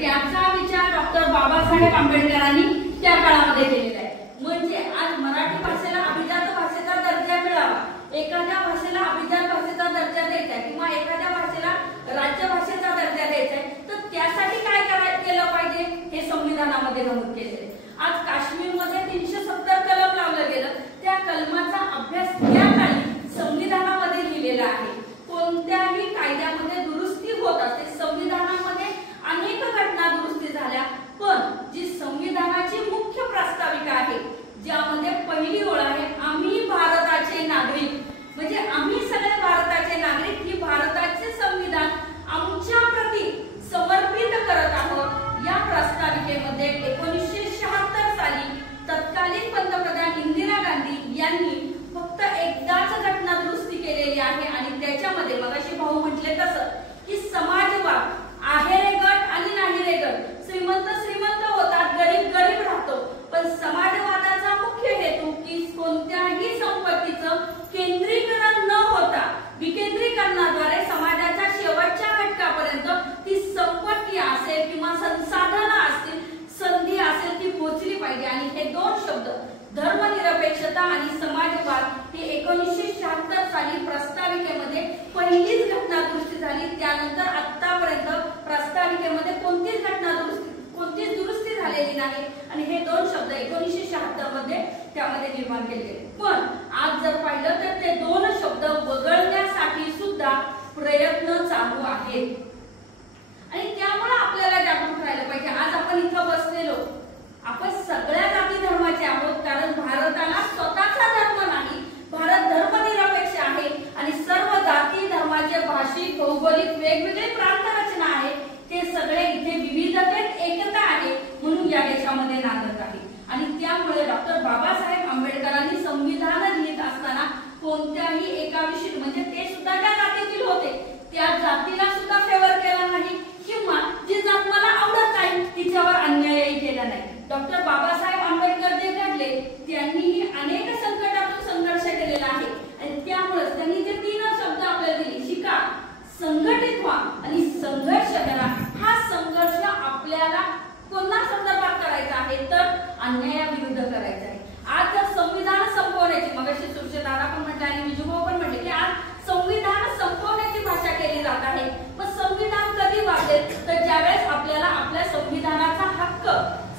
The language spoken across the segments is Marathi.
त्याचा विचार डॉक्टर बाबासाहेब आंबेडकरांनी त्या काळामध्ये केलेला आहे। म्हणजे आज मराठी भाषेला अभिजात भाषेचा दर्जा मिळावा, एखाद्या भाषेला अभिजात भाषेचा दर्जा द्यायचा किंवा एखाद्या भाषेला राज्यभाषेचा दर्जा द्यायचा आहे, तर त्यासाठी काय केलं पाहिजे हे संविधानामध्ये नमूद केलेलं आहे। आज काश्मीरमध्ये 370 कलम लावलं गेलं, त्या कलमाचा अभ्यास त्या काळी संविधानामध्ये लिहिलेला आहे। कोणत्याही कायद्यामध्ये दुरुस्ती होत असते, संविधानामध्ये अनेक घटना दुरुस्ती झाल्या, पण जी संविधानाची मुख्य प्रास्ताविका आहे ज्यामध्ये पहिली ओळ आहे आम्ही भारताचे नागरिक, म्हणजे आम्ही सगळे भारताचे नागरिक, ही भारताचे संविधान आमच्या प्रती समर्पित करत आहोत। या प्रास्ताविकेमध्ये 1976 साली तत्कालीन पंतप्रधान इंदिरा गांधी यांनी फक्त एकदाच घटना दुरुस्ती केलेली आहे आणि त्याच्यामध्ये मगाशी भाऊ म्हटले तसं की समाजवाद आहे रे गट आणि नाही रे गट, श्रीमंत श्रीमंत होतात, गरीब गरीब राहतो, पण समाजवादाचा मुख्य हेतू की कोणत्याही संपत्तीचं केंद्रीकरण न होता विकेंद्रीकरणाद्वारे समाजाच्या शेवटच्या घटकापर्यंत ती संपत्ती असेल किंवा संसाधनं असतील, संधी असेल ती पोहोचली पाहिजे। आणि हे दोन शब्द धर्मनिरपेक्षता आणि समाजवाद हे 1976 साली प्रस्ताविकेमध्ये पहिलीच घटना दुरुस्ती झाली। त्यानंतर आतापर्यंत प्रस्ताविकेमध्ये कोणतीच दुरुस्ती झालेली नाही आणि हे दोन शब्द 1976 मध्ये त्यामध्ये निर्माण केले। पण आज जर पाहिलं तर ते दोन शब्द वगळण्यासाठी सुद्धा प्रयत्न चालू आहेत आणि त्यामुळे आपल्याला जागरूक राहायला पाहिजे। आज आपण इथं बसलेलो, आपण सगळ्या जाती धर्माचे आहोत, कारण भारताला स्वतःचा धर्म नाही, भारत धर्मनिरपेक्ष आहे आणि सर्व जाती धर्माचे भाषिक भौगोलिक वेगवेगळे प्रांत रचना आहे, ते सगळे इथे विविधतेत एकता आहे म्हणून या देशामध्ये नांदत आहे। आणि त्यामुळे डॉक्टर बाबासाहेब आंबेडकरांनी संविधान लिहित असताना कोणत्याही एका विषयी, म्हणजे ते सुद्धा ज्या जातीतील होते त्या जातीला सुद्धा फेवर केला नाही किंवा जी जात मला आवडत नाही तिच्यावर अन्यायही केला नाही। डॉक्टर बाबासाहेब आंबेडकर जे घडले त्यांनीही अनेक संकटातून संघर्ष केलेला आहे आणि त्यामुळे त्यांनी जे 3 शब्द आपल्याला दिले, शिका, संघटित व्हा आणि संघर्ष करा। हा संघर्ष आपल्याला कोणत्या संदर्भात करायचा आहे तर अन्यायाविरुद्ध करायचा आहे। आज जर संविधान संपवण्याची, मगाशी सुरक्षेदारा पण म्हटले आणि विजूभाऊ पण म्हटले की आज संविधान संपवण्याची भाषा केली जात आहे, पण संविधान कधी वाचेल तर ज्यावेळेस आपल्याला आपल्या संविधानाचा हक्क,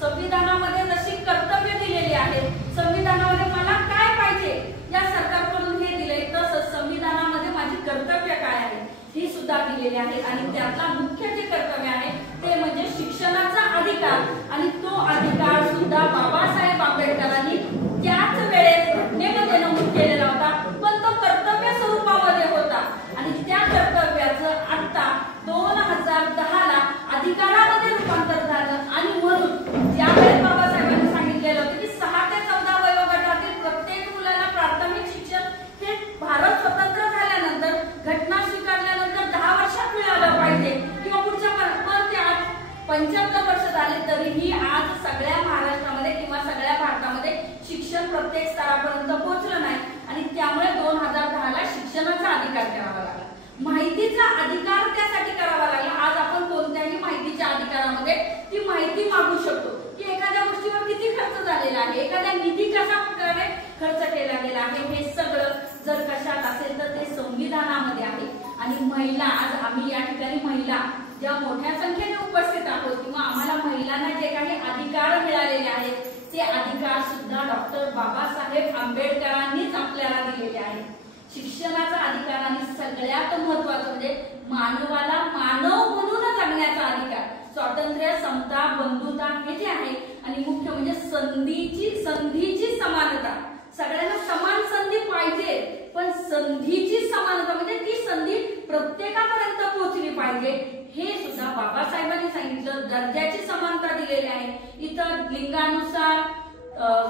संविधानामध्ये जशी कर्तव्य दिलेली आहेत, संविधानामध्ये मला काय पाहिजे या सरकारकडून हे दिले, तसंच संविधानामध्ये माझी कर्तव्य काय आहे हे सुद्धा दिलेले आहे आणि त्यातला मुख्य जे कर्तव्य आहे ते म्हणजे शिक्षणाचा अधिकार आणि तो अधिकार सुद्धा बाबासाहेब आंबेडकरांनी त्याच वेळेस घटनेमध्ये नमूद केलेला होता, पण तो कर्तव्य स्वरूपामध्ये होता आणि त्या कर्तव्याचं आता 2010 ला अधिकारामध्ये रूपांतर झालं। आणि म्हणून ज्यावेळेस बाबासाहेबांनी सांगितलेलं होतं की 6 ते 14 वयोगटातील प्रत्येक मुलाला प्राथमिक शिक्षण हे भारत स्वतंत्र झाल्यानंतर, घटना स्वीकारल्यानंतर 10 वर्षात मिळालं पाहिजे किंवा पुढच्या, पण ते आज 75 वर्ष झाले तरीही आज सगळ्या महाराष्ट्रामध्ये किंवा सगळ्या भारतामध्ये शिक्षण प्रत्येक स्तरापर्यंत पोहोचलं नाही आणि त्यामुळे 2010 ला शिक्षणाचा अधिकार करावा लागला, माहितीचा अधिकार त्यासाठी करावा लागला। आज आपण कोणत्याही माहितीच्या अधिकारामध्ये ती माहिती मागू शकतो की एखाद्या गोष्टीवर किती खर्च झालेला आहे, एखाद्या निधी कशा प्रकारे खर्च केला गेला आहे, हे सगळं जर कशात असेल तर ते संविधानामध्ये आहे। आणि महिला, आज आम्ही या ठिकाणी महिला ज्या मोठ्या संख्येने उपस्थित आहोत किंवा आम्हाला महिलांना जे काही अधिकार मिळालेले आहेत ते अधिकार सुद्धा डॉक्टर बाबासाहेब आंबेडकरांनीच आपल्याला दिलेले आहेत। शिक्षणाचा अधिकार आणि सगळ्यात महत्त्वाचं म्हणजे मानवाला मानव म्हणून जगण्याचा अधिकार, स्वातंत्र्य, समता, बंधुता हे जे आहे आणि मुख्य म्हणजे संधीची समानता, सगळ्यांना समान संधी पाहिजे, पण संधीची समानता म्हणजे ती संधी प्रत्येकापर्यंत पोहोचली पाहिजे हे सुद्धा बाबासाहेबांनी सांगितलं। दर्जाची समानता दिलेली आहे, इतर लिंगानुसार,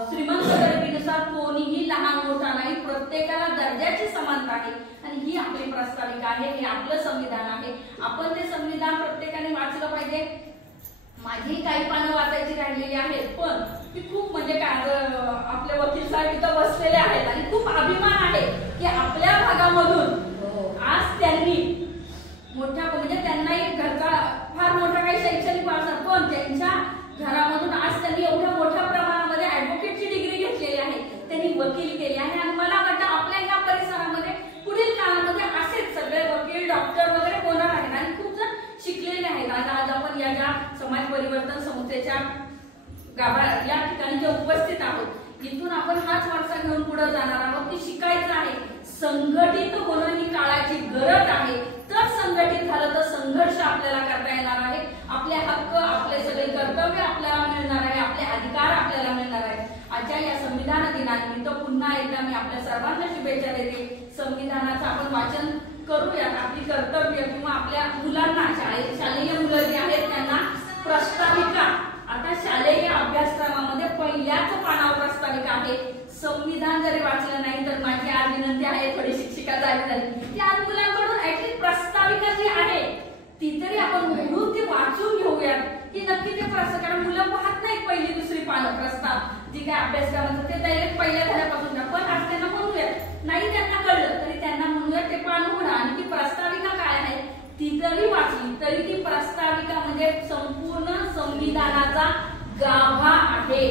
श्रीमंत गरिबीनुसार कोणीही लहान मोठा नाही, प्रत्येकाला दर्जाची समानता आहे आणि ही आपली प्रस्ताविका आहे, हे आपलं संविधान आहे। आपण ते संविधान प्रत्येकाने वाचलं पाहिजे। माझी काही पानं वाचायची राहिलेली आहेत, पण ती खूप म्हणजे काय, आपले वकील साहेब इथं बसलेले आहेत आणि खूप अभिमान आहे की आपल्या भागामधून आज त्यांनी मोठ्या, म्हणजे त्यांनाही घरचा फार मोठा काही शैक्षणिक वारसा आज आपण या ज्या समाज परिवर्तन संस्थेच्या गाभा या ठिकाणी जे उपस्थित आहोत, इथून आपण हाच वारसा घेऊन पुढे जाणार आहोत की शिकायचं आहे, संघटित होणं ही काळाची गरज आहे. तर संघटित झालं तर संघर्ष आपल्याला करता येणार आहे, आपले हक्क, आपले सगळे कर्तव्य आपल्याला मिळणार आहे, आपले अधिकार आपल्याला मिळणार आहे. आजच्या या संविधान दिनानिमित्त पुन्हा एकदा मी आपल्या सर्वांना शुभेच्छा देते. संविधानाचं आपण वाचन करूयात, आपली कर्तव्य किंवा आपल्या मुलांना शालेय मुलं जी आहेत त्यांना प्रस्ताविका, आता शालेय अभ्यासक्रमामध्ये पहिल्याच पानावर प्रस्ताविका आहे. संविधान जरी वाचलं नाही तर माझी आज विनंती आहे, थोडी शिक्षिका झाली की आज मुलांकडून ऍटलीस्ट प्रस्ताविका जी आहे ती तरी आपण उघडून ती वाचून घेऊयात की नक्की ते प्रस्ताव, कारण मुलं पाहत नाहीत पहिली दुसरी पानं प्रस्ताव जी काय अभ्यासक्रमाचं ते डायरेक्ट पहिल्या धड्यापासून. पण आज त्यांना म्हणूयात, नाही त्यांना कळलं तरी त्यांना म्हणूयात ते पान उघडा आणि ती प्रस्ताविका काय आहे ती जरी वाचली तरी ती प्रस्ताविका म्हणजे संपूर्ण संविधानाचा गाभा आहे.